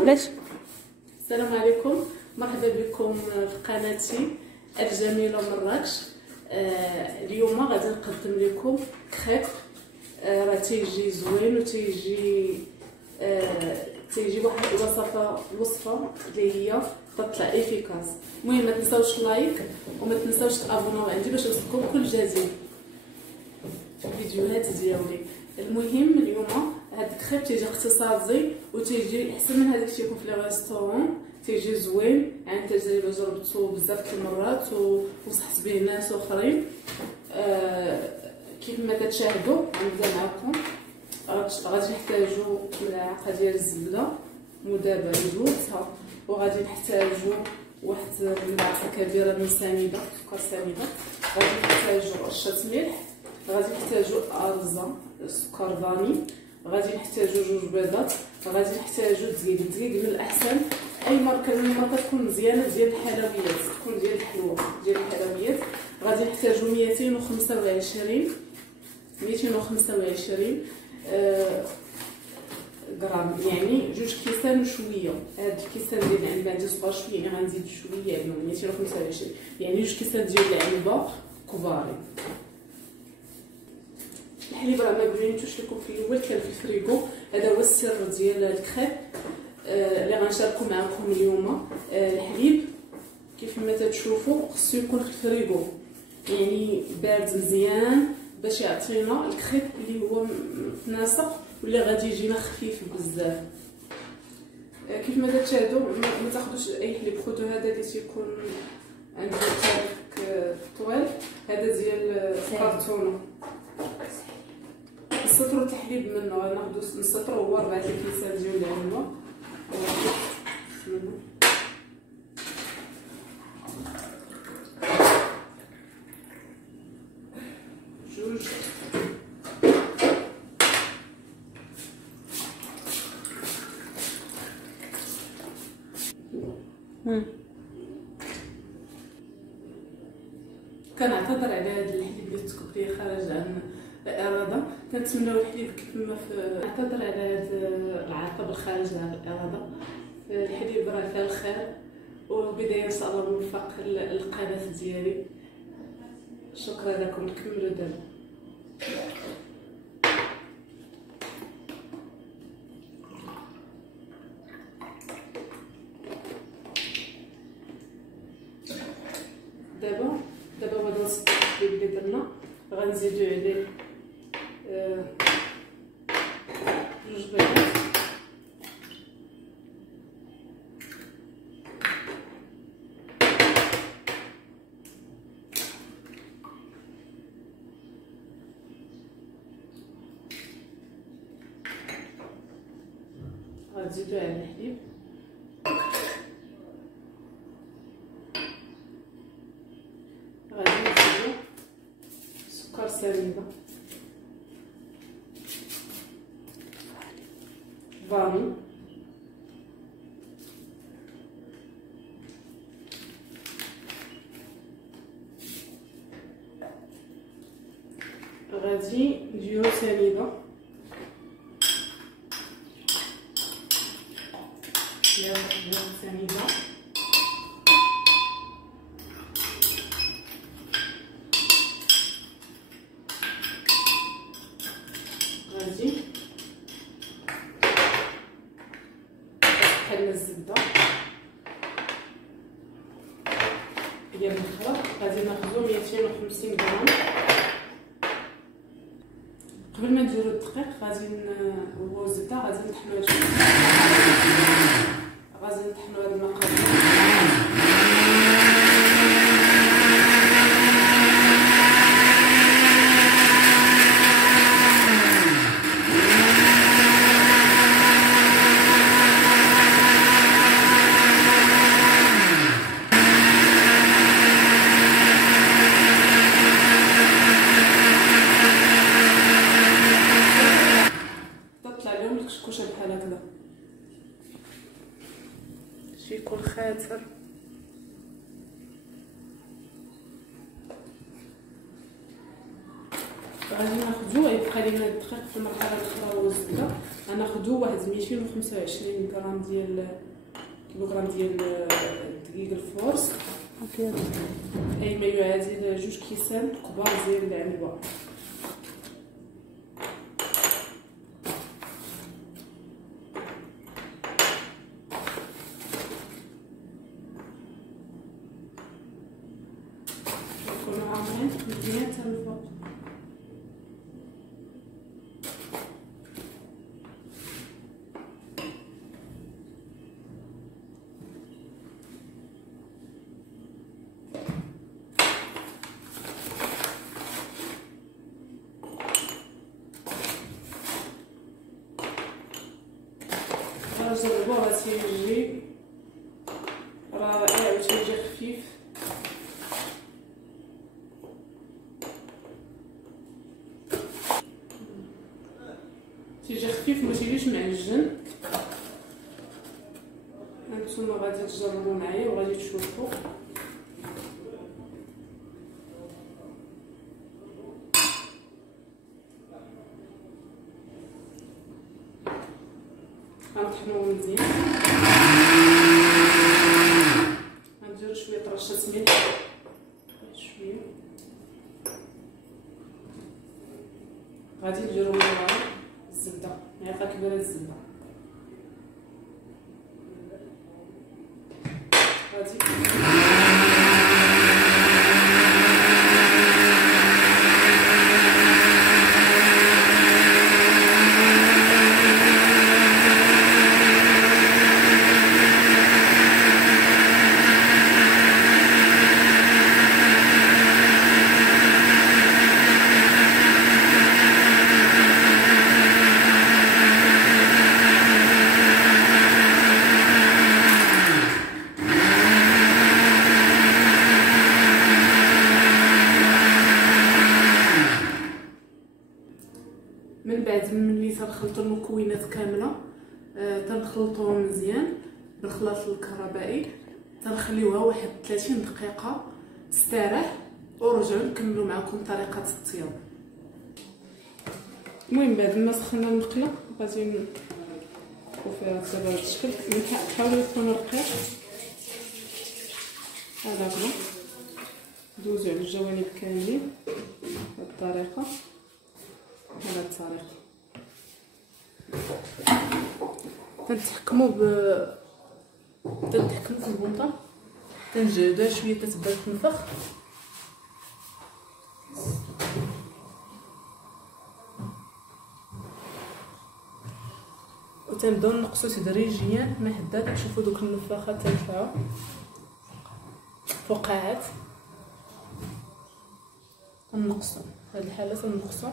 علاش؟ السلام عليكم، مرحبا بكم في قناتي الجميله مراكش. اليوم غادي نقدم لكم كريب. راه تيجي زوين وتيجي واحد وصفه اللي هي تطلع افيكاس. المهم ما تنساوش لايك وما تنساوش تابوناو عندي باش يوصلكم كل جديد في الفيديوهات ديالي. المهم اليوم هاد الكريب تيجي اقتصادي وتيجي احسن من هذاك تيكون في لي ريستورون، تيجي زوين. عن تجربه جربته بزاف المرات وصحت به ناس اخرين. كيف ما كتشاهدوا غنبدا معكم. غادي نحتاجوا ملعقه ديال الزبده مذابه لجوجها، وغادي نحتاجوا واحد الملعقه كبيره من سنيده سكر سنيده. غادي نحتاجوا رشه ملح، غادي نحتاجوا ارزه سكر فاني، غادي نحتاجوا جوج بيضات، غادي نحتاجوا دقيق من الاحسن اي ماركه من الماركه تكون مزيانه ديال الحلويات، تكون ديال الحلوى ديال الحلويات. غادي نحتاجوا 225 غرام، يعني جوج كيسان وشويه. هاد الكيسان ديال العنبه عندي صغار شويه، يعني غنزيد شويه عليهم 225، يعني جوج كيسان ديال العنبه كبارين. الحليب راه ما بينتوش لكم في الاول، كان في الفريغو. هذا هو السر ديال الكريب اللي غنشاركو معكم اليوم. الحليب كيف ما تشوفوا خصو يكون في الفريغو، يعني بارد مزيان باش يعطينا الكريب اللي هو متناسق واللي غادي يجينا خفيف بزاف. كيف ما تشاهدوا ما تاخذوش اي حليب، خذوا هذا اللي تيكون عنده تارك طويل، هذا ديال الكرتونه. نسطروا الحليب منه، غناخذوا نسطروا هو 4 كيسان ديال العنبه. جوج كنعتذر على هذا الحليب اللي تكبري خارج عن الاراده. كنتمناو الحليب كما نعتذر على هذا العاقب الخارج عن الاراده. الحليب راه فيه الخير، وبدايه ان شاء الله موفق للقناه ديالي. شكرا لكم، نكملوا دابا. دابا غادي نصبوا الحليب اللي درنا، غنزيدوا عليه جوج بيضات، غنزيدوا على الحليب، غادي نزيدوا سكر سنيده فاني، غادي نديرو سنيده سنيده، غادي دخلنا الزبده ديال المخلط. غادي ناخذو 250 غرام. قبل ما نديرو الدقيق غادي والزبده غادي نطحنوها شويه، غادي نطحنوا هاد المقادير. تطلع لهم الكشكوشه بحال هكذا، شي يكون خاتر. غادي ناخذ غنخرجوا يبقى لينا الدقيق في المرحله الاخرى هو الزبده. غناخذوا واحد 225 غرام ديال كيلوغرام ديال دقيق الفورس، اي ما يعادل 2 كيسان كبار ديال العنبه. نكونوا عامرين مزيان حتى الفوق. جربوه راه تيجي رائع وتيجي خفيف. تيجي خفيف ما تيجيش معجن. هانتوما غادي تجربوا معايا وغادي تشوفوا. غنطحنوه مزيان. غنديرو شويه رشه ملح، شويه غادي نديرو معاها الزبده، معلقه كبيره الزبده. غادي من بعد ملي تنخلطوا المكونات كامله تنخلطوهم مزيان بالخلاط الكهربائي. تنخليوها واحد 30 دقيقه تستراح ونرجعوا نكملوا معكم طريقه الطياب. المهم بعد ما سخنا المقله غادي نحطوا فيها بهذا الشكل. حاولوا يكون رقيق هذا، دوزو على الجوانب كاملين بهذه الطريقه. بهذه الطريقه تنتحكموا في البونطه، تنجهدوها شويه تتبدا تنفخ. وتنبداو نقصوا تدريجيا ما حدا تشوفوا دوك النفاخات تنطلعوا فقاعات. نقصوا هاد الحاله تنقصوا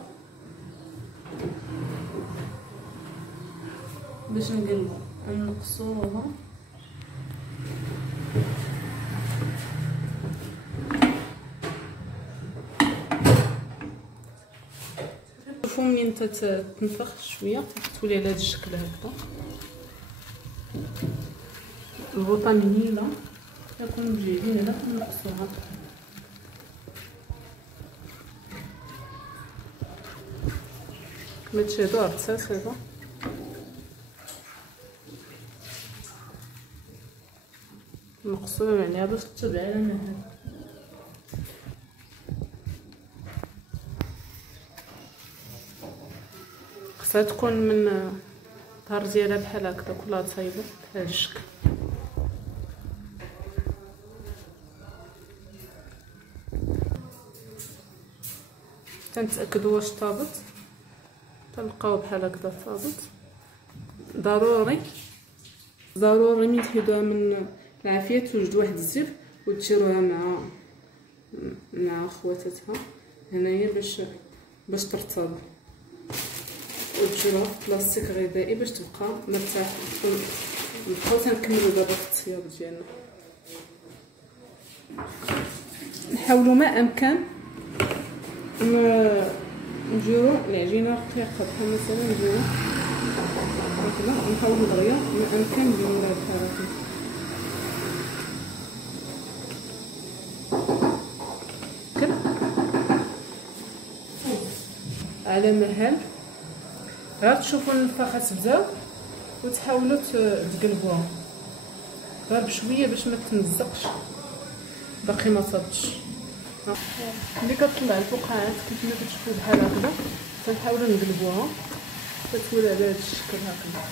باش نقلبوا، نقصوها شوفوا منين تتنفخ شويه تولي على هذا الشكل هكذا. الغوطه مهيله كنكونوا مجهدين هنا نقصوها. كما تشاهدوا عرفتها صافي. نقصوها يعني باش تتبع على مهل. خصها تكون من الظهر ديالها بحال هكذا كلها طايبه بهذا الشكل. تنتاكدوا واش طابت، تلقاو بحال هكذا طابت. ضروري من تحيدوها من العافيه توجدوا واحد الزيت وديروها مع خواتاتها هنايا باش ترتب، وديروها في بلاستيك غذائي باش تبقى مرتاحه. نبقاو تنكملوا دابا في الطياب ديالنا. نحاولوا ما امكن نديرو العجينه رقيقه، بحال مثلا نديرو هكذا، نحاولوا دغيا ما امكن نديرو هاد الحركه. على مهل، غير تشوفوا النفاخه تبداو وتحاولوا تقلبوها غير بشويه باش ما تمزقش، باقي ما صابتش. ملي كتطلع الفقاعات كيف ما كتشوفوا بحال هكذا تنحاولوا نقلبوها كتولي على هذا الشكل هكذا.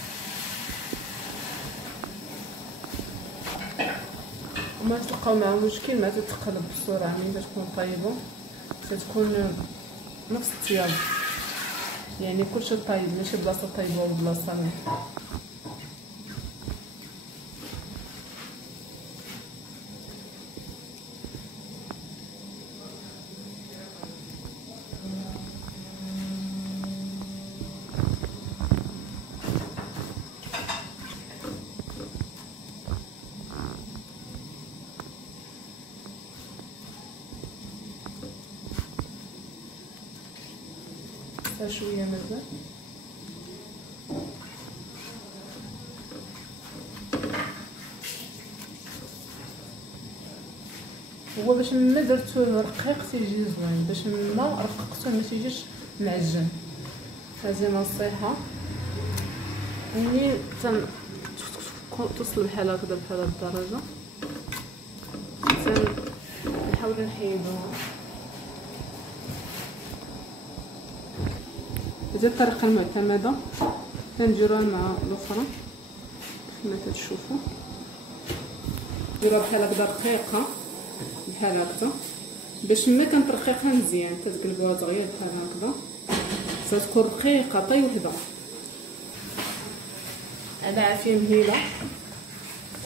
وما تلقاو معها مشكل ما تتقلب بسرعه ملي تكون طايبه، تتكون نفس الطياب، يعني كلشي طايب ماشي بلاصه طايبه وبلاصه ما. شويه مازال هو باش ما درتوه رقيق تيجي زوين، باش ما رققتوه ما تيجيش معجن. هذه نصيحه ملي توصل بحال هكذا بحال هاد الدرجه نحاولوا نحيدوها. هذه الطريقه المعتمده كنديروها مع الاخرى كما كتشوفوا، ديروها بحال هكذا رقيقه بحال هكذا باش ما كنترقيقها مزيان تتقلبوها دغيا بحال هكذا تتكون رقيقه طي وحده. على عافيه مهيله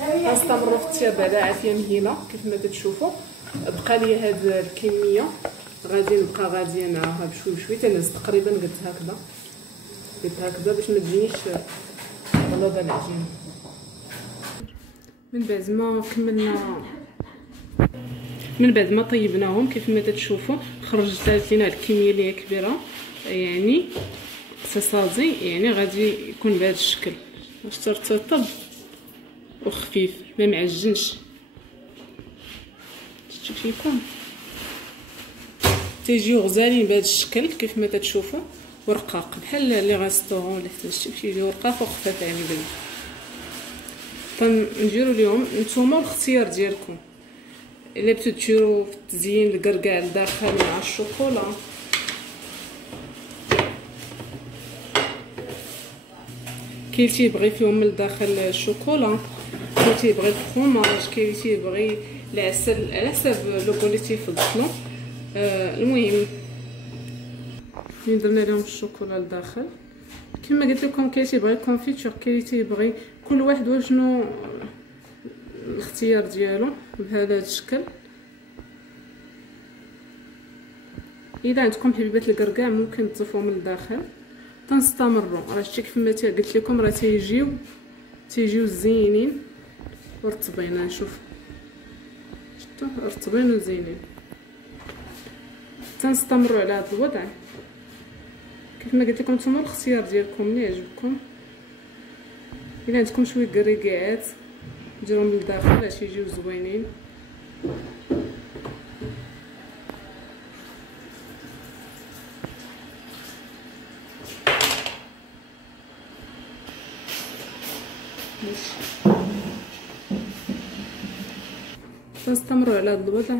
غنستمروا في الطياب على عافيه مهيله كيف ما كتشوفوا. بقى لي هاد الكميه غادي نبقى غاديه معاها بشوي بشوي تنهز تقريبا قد هكذا باش ما تجينيش غليظه العجين. من بعد ما طيبناهم كيف ما تشوفوا خرجت لنا الكميه اللي هي كبيره، يعني اقتصادي، يعني غادي يكون بهذا الشكل باش ترتطب وخفيف ما معجنش. شفتوا كيف يكون تيجيو غزالين بهذا الشكل كيف ما تشوفوا ورقاق بحال لي غاستورون اللي حتى تيجيو رقاق وخفاف على القلب. نديروا اليوم نتوما الاختيار ديالكم، الا بغيتو ديروا في التزيين الكركاع لداخل مع الشوكولا كاين اللي تيبغي فيهم من الداخل الشوكولا، كاين اللي تيبغي الفرماج، كاين اللي تيبغي العسل على حسب لوكو اللي تيفضلوا. المهم درنا لهم الشوكولا لداخل كما قلت لكم. كاين تيبغي الكونفيتور، كاين اللي تيبغي، كل واحد وشنو الاختيار ديالو بهذا الشكل. اذا عندكم حبيبات الكركاع ممكن تضيفوهم من الداخل. تنستمروا راه شتي كيف ما قلت لكم راه تيجيو زينين ورطبين. نشوف شفتوا رطبين وزينين. تنستمروا على هذا الوضع كيف ما قلت لكم. نتوما الاختيار ديالكم اللي يعجبكم. الا عندكم شويه كريكاعات ديروهم للداخل باش يجيو زوينين. تنستمروا على هذا الوضع.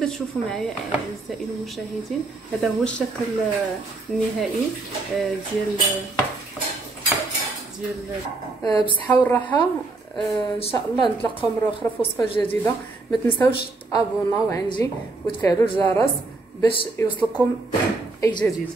تشوفوا معايا اعزائي المشاهدين هذا هو الشكل النهائي ديال بصحه والراحه. ان شاء الله نتلاقاو مره اخرى في وصفه جديده. ما تنساوش تابوناو عندي وتفعلوا الجرس باش يوصلكم اي جديد.